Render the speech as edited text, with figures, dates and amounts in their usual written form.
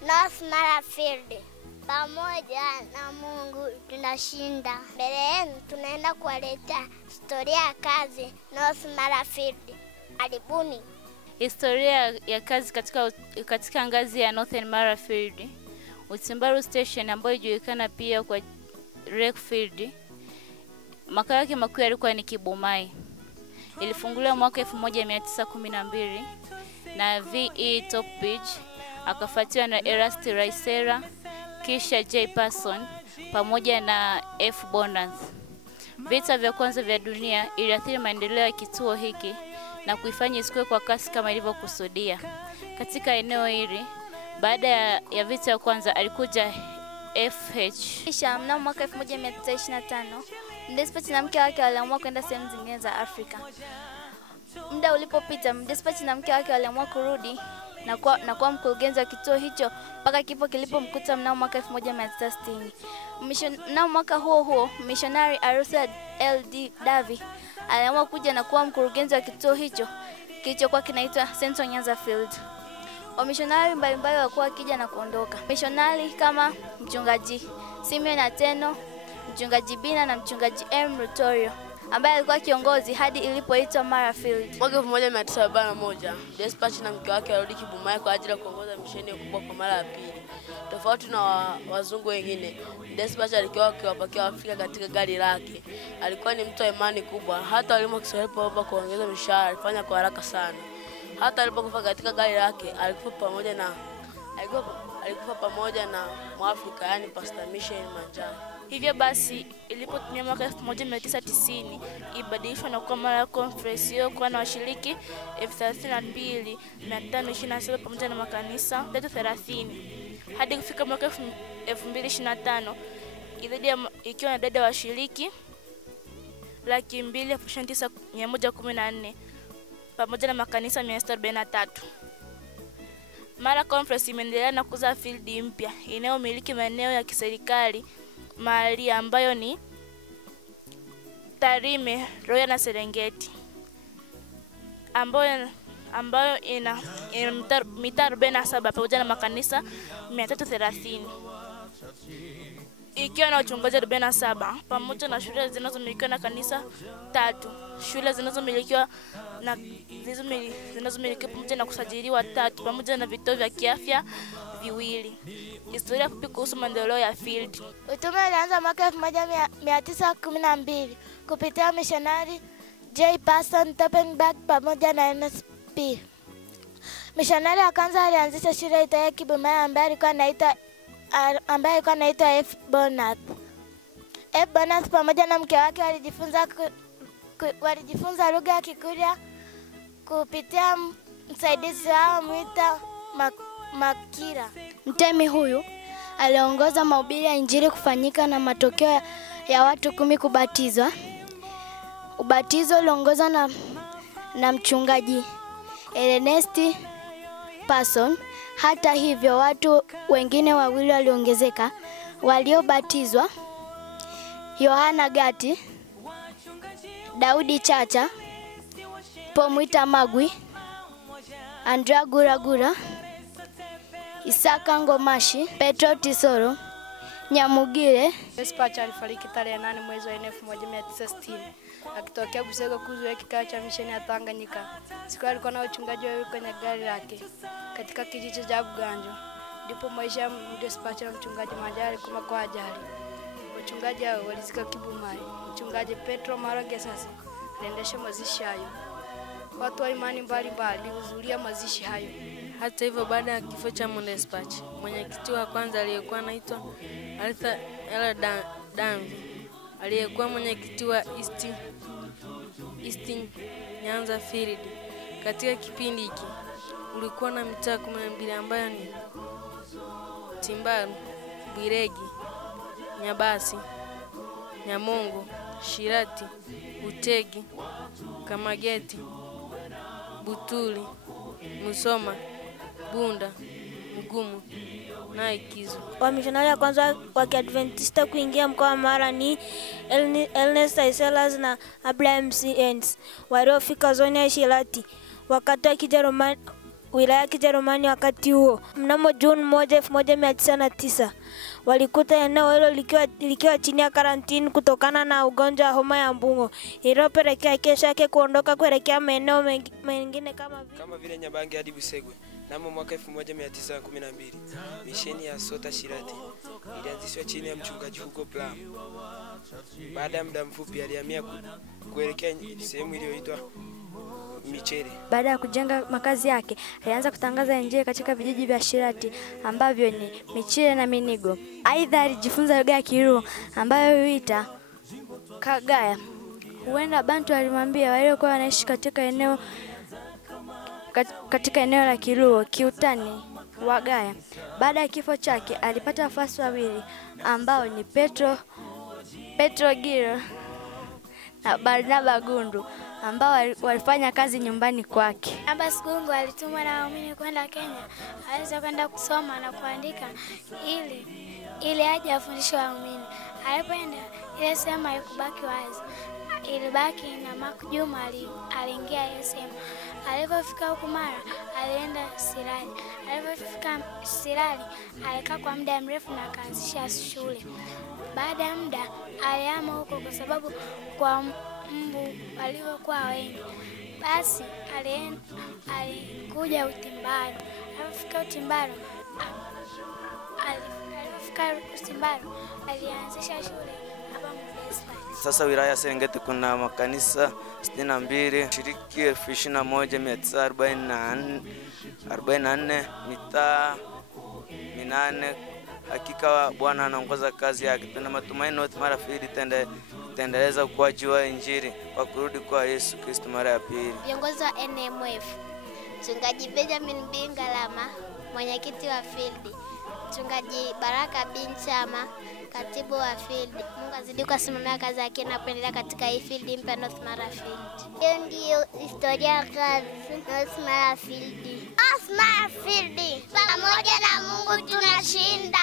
North Mara Field. Pamoja na Mungu tunashinda. Mbele yenu tunaenda kuwaletea historia ya kazi North Mara Field. Karibuni. Historia ya kazi katika ngazi ya Northern Mara Field. Utsimbaru Station ambayo inajulikana pia kwa Lake Field. Makao yake makuu yalikuwa ni Kibumai. Ilifunguliwa mwaka 1912 na V.E. Topbridge, akafuatiwa na Erastus Raisera, kisha J. Parson pamoja na F. Bonath. Vita vya kwanza vya dunia iliathiri maendeleo ya kituo hiki na kuifanya isikue kwa kasi kama ilivyokusudia. Katika eneo hili, baada ya vita ya kwanza alikuja F.H. Kisha mnamo mwaka 1925, Mdespatch na mke wake waliamua kwenda sehemu zingine za Afrika. Muda ulipopita, Mdespatch na mke wake waliamua kurudi na kuwa mkurugenzi wa kituo hicho mpaka kifo kilipomkuta mnamo mwaka 1960. Mnamo mwaka huo huo, missionary Arthur L.D. Davey aliamua kuja na kuwa mkurugenzi wa kituo hicho kilichokuwa kinaitwa Central Nyanza Field. Wamishonari mbalimbali walikuwa wakija na kuondoka. Missionary kama mchungaji Simeon Ateno, mchungaji Bina na mchungaji M. Rutorio, ambaye alikuwa kiongozi hadi ilipoitwa Mara Field. Mwaka 1941, Mdespatch na mke wake walirudi Kibumai kwa ajili ya kuongoza misheni kubwa kwa mara ya pili. Tofauti na wazungu wengine, Mdespatch alikuwa akiwapakia Afrika katika gari lake. Alikuwa ni mtu wa imani kubwa. Hata walimu wa Kiswahili walipoomba kuongeza mishahara, alifanya kwa haraka sana. Hata alipokufa katika gari lake, alikufa pamoja na Mwafrika, yani Pastor Mission Manjari. Hivyo basi, ilipotimia mwaka 1990, ibadilishwa na kuwa Mara Conference hiyo kwa na washiriki 32,527 pamoja na makanisa 330. Hadi kufika mwaka 2025, ikiwa na idadi ya washiriki 229,114 pamoja na makanisa 643. Mara Conference imeendelea na kuza field mpya inayomiliki maeneo ya kiserikali mahali ambayo ni Tarime, Roya na Serengeti, ambayo ina mita 47 pamoja na makanisa 330, ikiwa na uchungaji 47 pamoja na shule zinazomilikiwa na kanisa 3, shule zinazomilikiwa pamoja na kusajiliwa 3 pamoja na vituo vya kiafya 2. Historia fupi kuhusu maendeleo ya field. Utume ulianza mwaka 1912 kupitia missionary J. Parson, Toppenberg pamoja na NSP. Missionary wa kwanza alianzisha shule itayo Kibumai ambaye alikuwa anaitwa F. Bonath. F. Bonath pamoja na mke wake walijifunza lugha ya Kikuria kupitia msaidizi wao Mwita Makira. Mtemi huyu aliongoza mahubiri ya Injili kufanyika na matokeo ya watu 10 kubatizwa. Ubatizo uliongozwa na mchungaji Ernest Parson. Hata hivyo, watu wengine 2 waliongezeka waliobatizwa: Yohana Gati, Daudi Chacha, Pomwita Magwi, Andrea Guragura, Isaka Ngomashi, Petro Tisoro, Nyamugire. Mdespatch alifariki tarehe 8 mwezi wa 1960 akitokea Busega kuzuia kikao cha misheni ya Tanganyika. Siku alikuwa na uchungaji wao kwenye gari lake katika kijiji cha Buganjo. Ndipo maisha ya Mdespatch na mchungaji Manjari kuma kwa ajali. Wachungaji hao walizika Kibumai. Mchungaji Petro Maroge sasa aliendesha mazishi hayo. Watu wa imani mbalimbali walihudhuria mazishi hayo. Hata hivyo, baada ya kifo cha Mdespatch, mwenyekiti wa kwanza aliyekuwa anaitwa Arthur L. Davey, aliyekuwa mwenyekiti wa East Nyanza Field. Katika kipindi hiki ulikuwa na mitaa 12 ambayo ni Timbaru, Bwiregi, Nyabasi, Nyamongo, Shirati, Utegi, Kamageti, Butuli, Musoma, Bunda, Mgumu na Ikizu. Wamishonari wa kwanza wa Kiadventista kuingia mkoa wa Mara ni Ernest Iselas na Abraham C. Enns waliofika zoni ya Shirati wakati wa wilaya ya Kijerumani wakati huo. Mnamo Juni 1, 1909 walikuta eneo hilo likiwa chini ya karantini kutokana na ugonjwa wa homa ya mbungo, iliyopelekea kesho yake kuondoka kuelekea maeneo mengine kama vile Nyabange hadi Busegwe. Mnamo mwaka 1912 misheni ya Sota Shirati ilianzishwa chini ya mchungaji Hugo Blam. Baada ya muda mfupi alihamia kuelekea sehemu iliyoitwa Michere. Baada ya kujenga makazi yake, alianza kutangaza Injili katika vijiji vya Shirati ambavyo ni Michere na Minigo. Aidha alijifunza lugha ya Kiluo ambayo huita Kagaya. Huenda Bantu alimwambia waliokuwa wanaishi katika eneo la Kiluo kiutani Wagaya. Baada ya kifo chake alipata wafuasi wawili ambao ni Petro Giro na Barnaba Gundu ambao walifanya kazi nyumbani kwake. Abbas Gungu alitumwa na waumini kwenda Kenya aweze kwenda kusoma na kuandika ili aje afundishe waumini. Alipoenda ile sehemu haikubaki wazi, ilibaki na Mark Juma aliingia ile sehemu. Alipofika huko Mara alienda Sirari. Alipofika Sirari alikaa kwa muda mrefu na akaanzisha shule. Baada ya muda alihama huko kwa sababu kwa mbu waliokuwa wengi. Basi alikuja Utimbaro. Alipofika Utimbaro alianzisha shule hapa Mdespa. Sasa wilaya ya Serengeti kuna makanisa 62, shiriki 21,944, mitaa 8. Hakika Bwana anaongoza kazi yake. Tuna matumaini North Mara Field itaendeleza ukuaji wa Injili kwa kurudi kwa Yesu Kristo mara ya pili. Viongozi wa NMF, Mchungaji Benjamin Bingalama, mwenyekiti wa field, Mchungaji Baraka Binchama, katibu wa field. Mungu azidi kusimamia kazi yake na kuendelea katika hii field mpya North Mara Field. Hiyo ndio historia ya kazi North Mara Field. North Mara Field, pamoja na Mungu tunashinda.